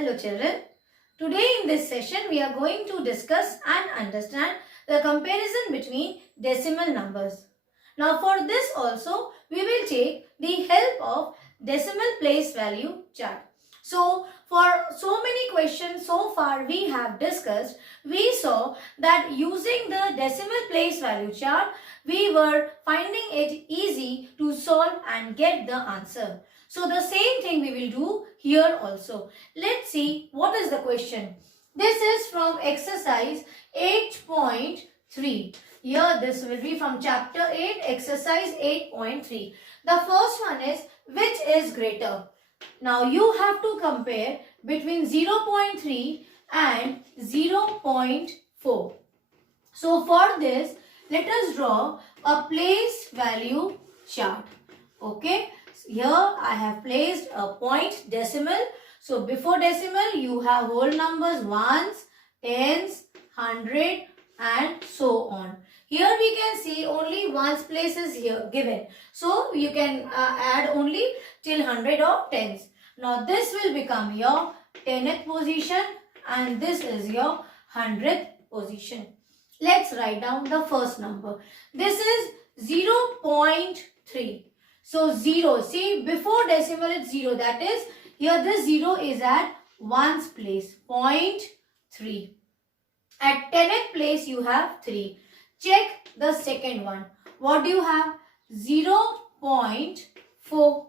Hello children. Today in this session we are going to discuss and understand the comparison between decimal numbers. Now for this also we will take the help of decimal place value chart. So for so many questions so far we have discussed, we saw that using the decimal place value chart we were finding it easy to solve and get the answer. So the same thing we will do here also. Let's see what is the question. This is from exercise 8.3. Here this will be from chapter 8, exercise 8.3. The first one is which is greater. Now you have to compare between 0.3 and 0.4. So for this, let us draw a place value chart. Okay. Here I have placed a point decimal. So before decimal you have whole numbers, ones, tens, hundred and so on. Here we can see only ones place is here given. So you can add only till 100 or tens. Now this will become your 10th position and this is your 100th position. Let's write down the first number. This is 0.3. So 0, see before decimal it's 0, that is here this 0 is at ones place, 0.3. At 10th place you have 3. Check the second one. What do you have? 0.4.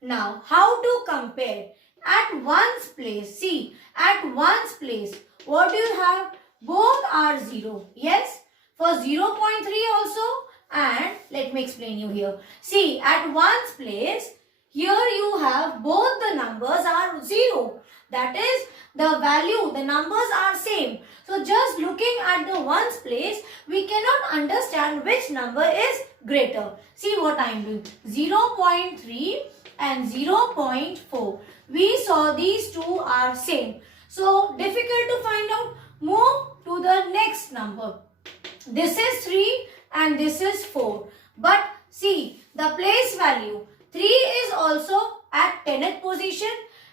Now how to compare? At ones place, see at ones place what do you have? Both are 0. Yes, for 0.3 also. And let me explain you here. See, at ones place, here you have both the numbers are 0. That is, the value, the numbers are same. So, just looking at the ones place, we cannot understand which number is greater. See what I am doing. 0.3 and 0.4. We saw these two are same. So, difficult to find out. Move to the next number. This is 3. And this is 4. But see, the place value 3 is also at 10th position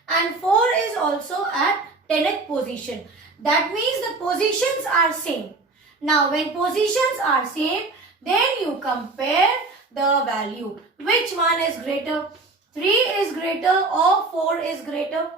and 4 is also at 10th position. That means the positions are same. Now when positions are same, then you compare the value. Which one is greater? 3 is greater or 4 is greater?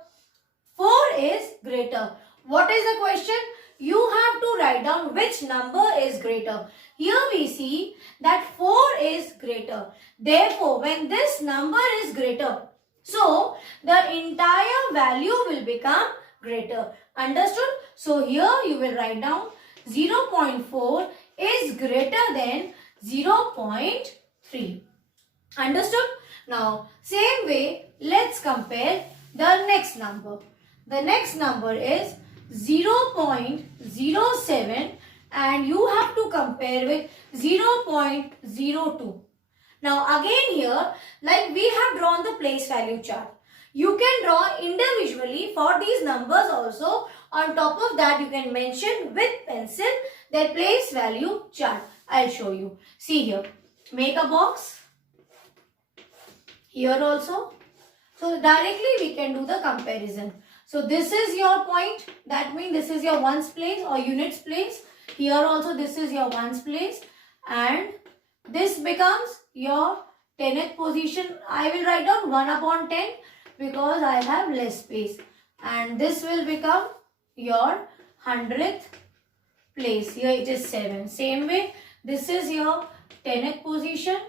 4 is greater. What is the question? You have to write down which number is greater. Here we see that 4 is greater. Therefore, when this number is greater, so the entire value will become greater. Understood? So here you will write down 0.4 is greater than 0.3. Understood? Now, same way, let's compare the next number. The next number is 0.07 and you have to compare with 0.02. Now again here, like we have drawn the place value chart. You can draw individually for these numbers also. On top of that, you can mention with pencil their place value chart. I'll show you. See here. Make a box. Here also. So directly we can do the comparison. So this is your point. That means this is your ones place or units place. Here also this is your ones place. And this becomes your 10th position. I will write down 1 upon 10 because I have less space. And this will become your 100th place. Here it is 7. Same way, this is your 10th position.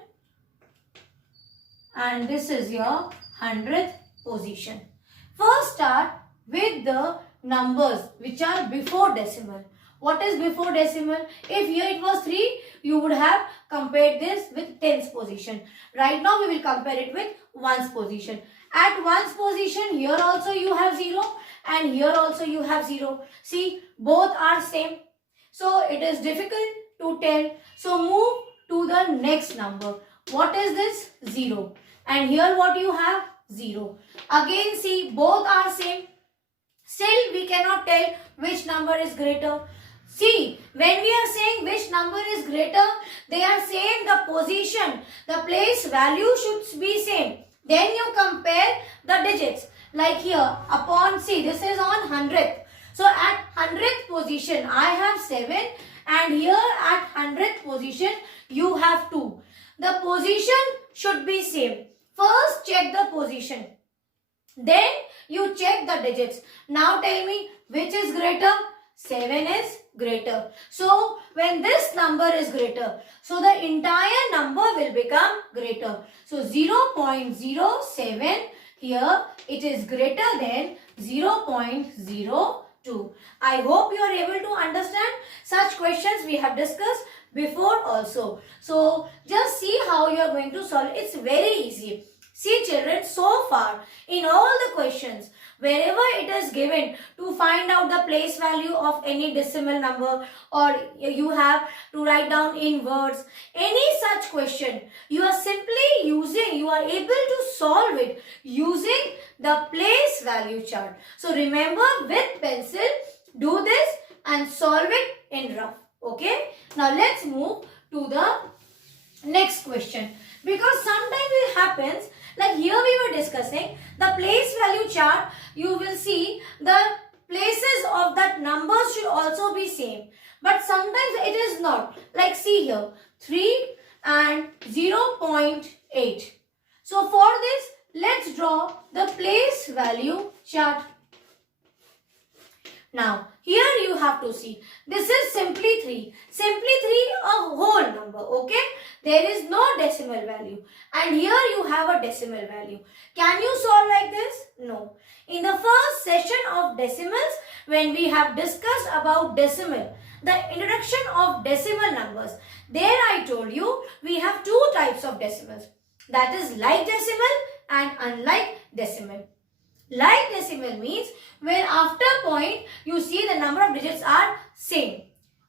And this is your 100th position. First start with the numbers which are before decimal. What is before decimal? If here it was 3, you would have compared this with tens position. Right now we will compare it with ones position. At ones position, here also you have 0 and here also you have 0. See, both are same. So it is difficult to tell. So move to the next number. What is this? 0. And here what you have? 0. Again see, both are same. Still we cannot tell which number is greater. See, when we are saying which number is greater, they are saying the position, the place value should be same. Then you compare the digits. Like here, upon see, this is on 100th. So at 100th position, I have 7 and here at 100th position, you have 2. The position should be same. First check the position. Then you check the digits. Now tell me which is greater? 7 is greater. So when this number is greater, so the entire number will become greater. So 0.07 here it is greater than 0.02. I hope you are able to understand. Such questions we have discussed before also. So just see how you are going to solve. It's very easy. See children, so far in all the questions, wherever it is given to find out the place value of any decimal number, or you have to write down in words, any such question, you are simply using, you are able to solve it using the place value chart. So remember, with pencil, do this and solve it in rough. Okay. Now let's move to the next question. Because sometimes it happens, like here we were discussing the place value chart, you will see the places of that numbers should also be same. But sometimes it is not. Like see here, 3 and 0.8. So for this, let's draw the place value chart. Now, here you have to see, this is simply 3. Simply 3, a whole number, okay? There is no decimal value. And here you have a decimal value. Can you solve like this? No. In the first session of decimals, when we have discussed about decimal, the introduction of decimal numbers, there I told you, we have two types of decimals. That is like decimal and unlike decimal. Like decimal means when after point you see the number of digits are same.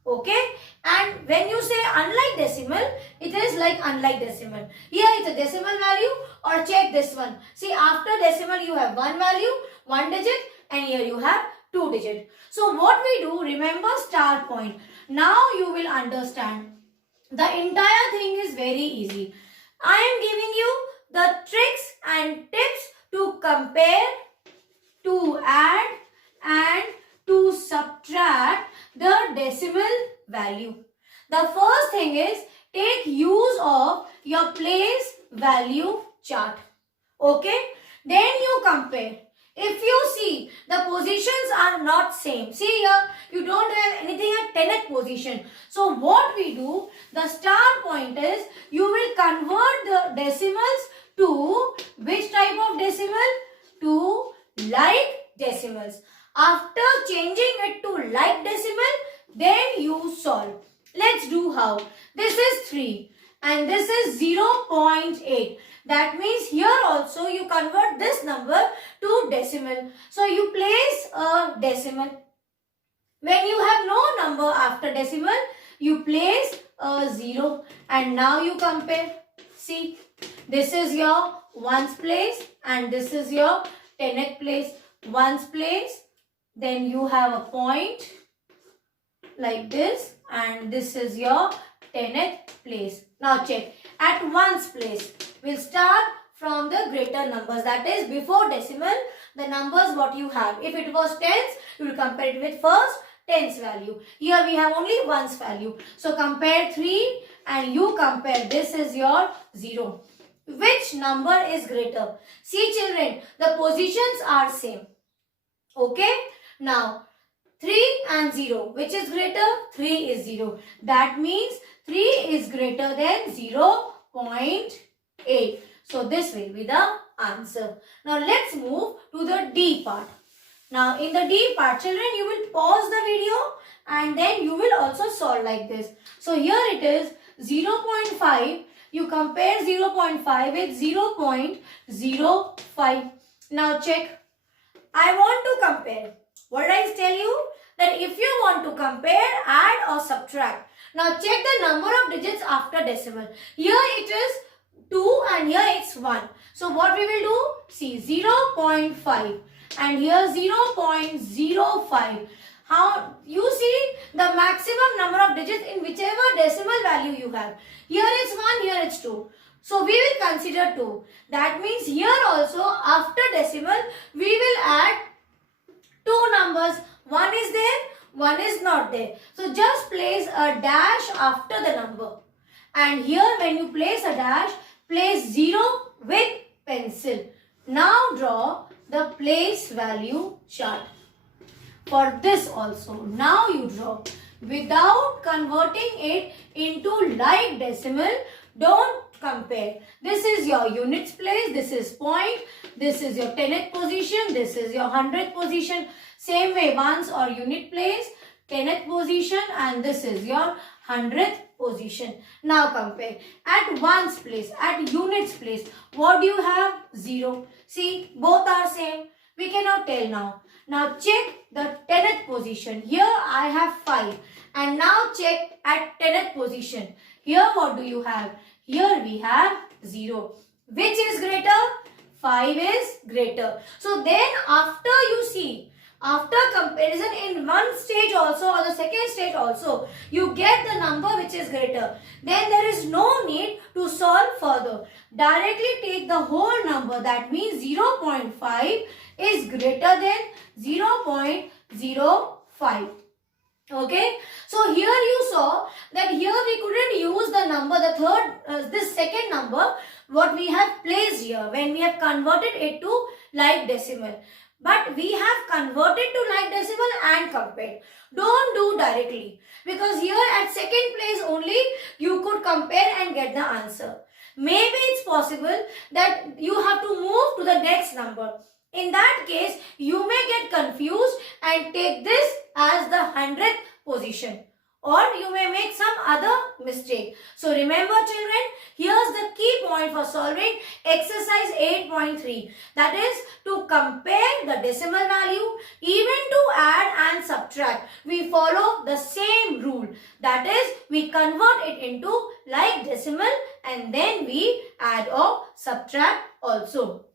Okay. And when you say unlike decimal, it is like unlike decimal. Here it's a decimal value, or check this one. See, after decimal you have one value, one digit, and here you have two digits. So what we do, remember start point. Now you will understand. The entire thing is very easy. I am giving you the tricks and tips to compare, to add and to subtract the decimal value. The first thing is take use of your place value chart. Okay. Then you compare. If you see the positions are not same. See here, you don't have anything at 10th position. So what we do, the start point is you will convert the decimals to which type of decimal? To like decimals. After changing it to like decimal, then you solve. Let's do how. This is 3 and this is 0.8. That means here also you convert this number to decimal. So you place a decimal. When you have no number after decimal, you place a 0 and now you compare. See, this is your ones place and this is your 10th place. Ones place, then you have a point like this and this is your 10th place. Now check. At ones place, we'll start from the greater numbers, that is before decimal, the numbers what you have. If it was tens, you will compare it with first tens value. Here we have only ones value. So compare 3 and you compare, this is your 0. Which number is greater? See children, the positions are same. Okay. Now 3 and 0. Which is greater? 3 is 0. That means 3 is greater than 0.8. So this will be the answer. Now let's move to the D part. Now in the D part, children, you will pause the video and then you will also solve like this. So here it is 0.5. You compare 0.5 with 0.05. Now check. I want to compare. What did I tell you? That if you want to compare, add or subtract. Now check the number of digits after decimal. Here it is 2 and here it's 1. So what we will do? See 0.5 and here 0.05. How you see the maximum number of digits in whichever decimal value you have. Here it's 1, here it's 2. So we will consider 2. That means here also after decimal we will add numbers. 1 is there, 1 is not there. So just place a dash after the number. And here when you place a dash, place 0 with pencil. Now draw the place value chart. For this also, now you draw. Without converting it into like decimal, don't compare. This is your units place, this is point, this is your 10th position, this is your 100th position. Same way, ones or unit place, 10th position, and this is your 100th position. Now compare. At ones place, at units place, what do you have? 0. See, both are same. We cannot tell now. Now check the 10th position. Here I have 5. And now check at 10th position. Here what do you have? Here we have 0. Which is greater? 5 is greater. So then after you see, after comparison in one stage also or the second stage also, you get the number which is greater. Then there is no need to solve further. Directly take the whole number. That means 0.5 is greater than 0.05. Okay, so here you saw that here we couldn't use the number, this second number what we have placed here when we have converted it to like decimal. But we have converted to like decimal and compared. Don't do directly, because here at second place only you could compare and get the answer. Maybe it's possible that you have to move to the next number. In that case, you may get confused and take this as the 100th position. Or you may make some other mistake. So remember children, here's the key point for solving exercise 8.3. That is to compare the decimal value, even to add and subtract. We follow the same rule. That is, we convert it into like decimal and then we add or subtract also.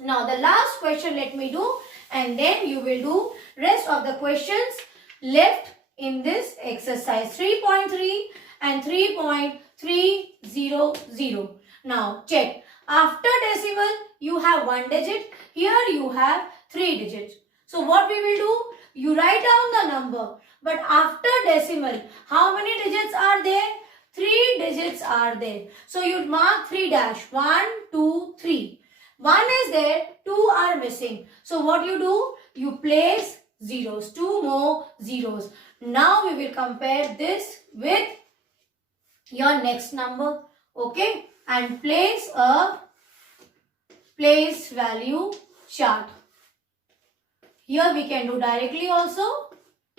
Now the last question let me do, and then you will do rest of the questions left in this exercise 3.3 and 3.300. Now check. After decimal you have 1 digit. Here you have 3 digits. So what we will do? You write down the number. But after decimal, how many digits are there? 3 digits are there. So you mark 3 dash. 1, 2, 3. 1 is there, 2 are missing. So what you do? You place zeros, 2 more zeros. Now we will compare this with your next number. Okay? And place a place value chart. Here we can do directly also.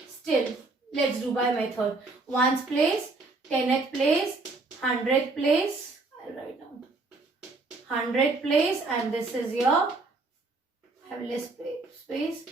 Still, let's do by method. Ones place, 10th place, 100th place. I'll write down. 100th place, and this is your, I have less space,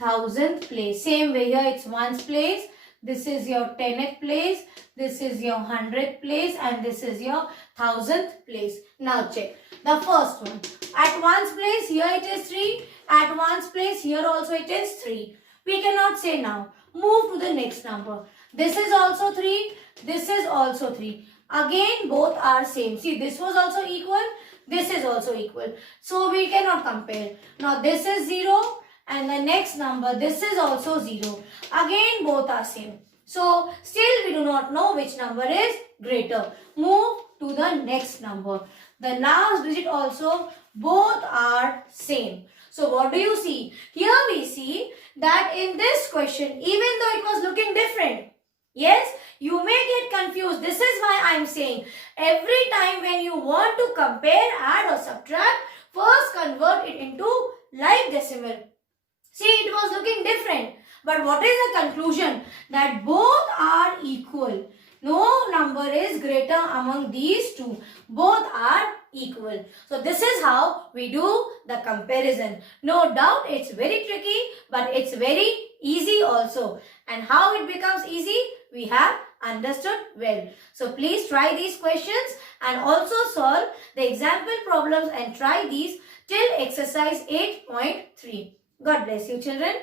1000th place. Same way here it's ones place, this is your 10th place, this is your 100th place, and this is your 1000th place. Now check the first one. At ones place here it is 3, at ones place here also it is 3. We cannot say now. Move to the next number. This is also 3, this is also 3. Again both are same. See, this was also equal, this is also equal. So we cannot compare. Now this is 0 and the next number, this is also 0. Again both are same. So still we do not know which number is greater. Move to the next number. The last digit also, both are same. So what do you see? Here we see that in this question, even though it was looking different, yes, you may get confused. This is why I am saying every time when you want to compare, add or subtract, first convert it into like decimal. See, it was looking different. But what is the conclusion? That both are equal. No number is greater among these two. Both are equal. So this is how we do the comparison. No doubt it's very tricky, but it's very easy also. And how it becomes easy, we have understood well. So please try these questions and also solve the example problems and try these till exercise 8.3. God bless you children.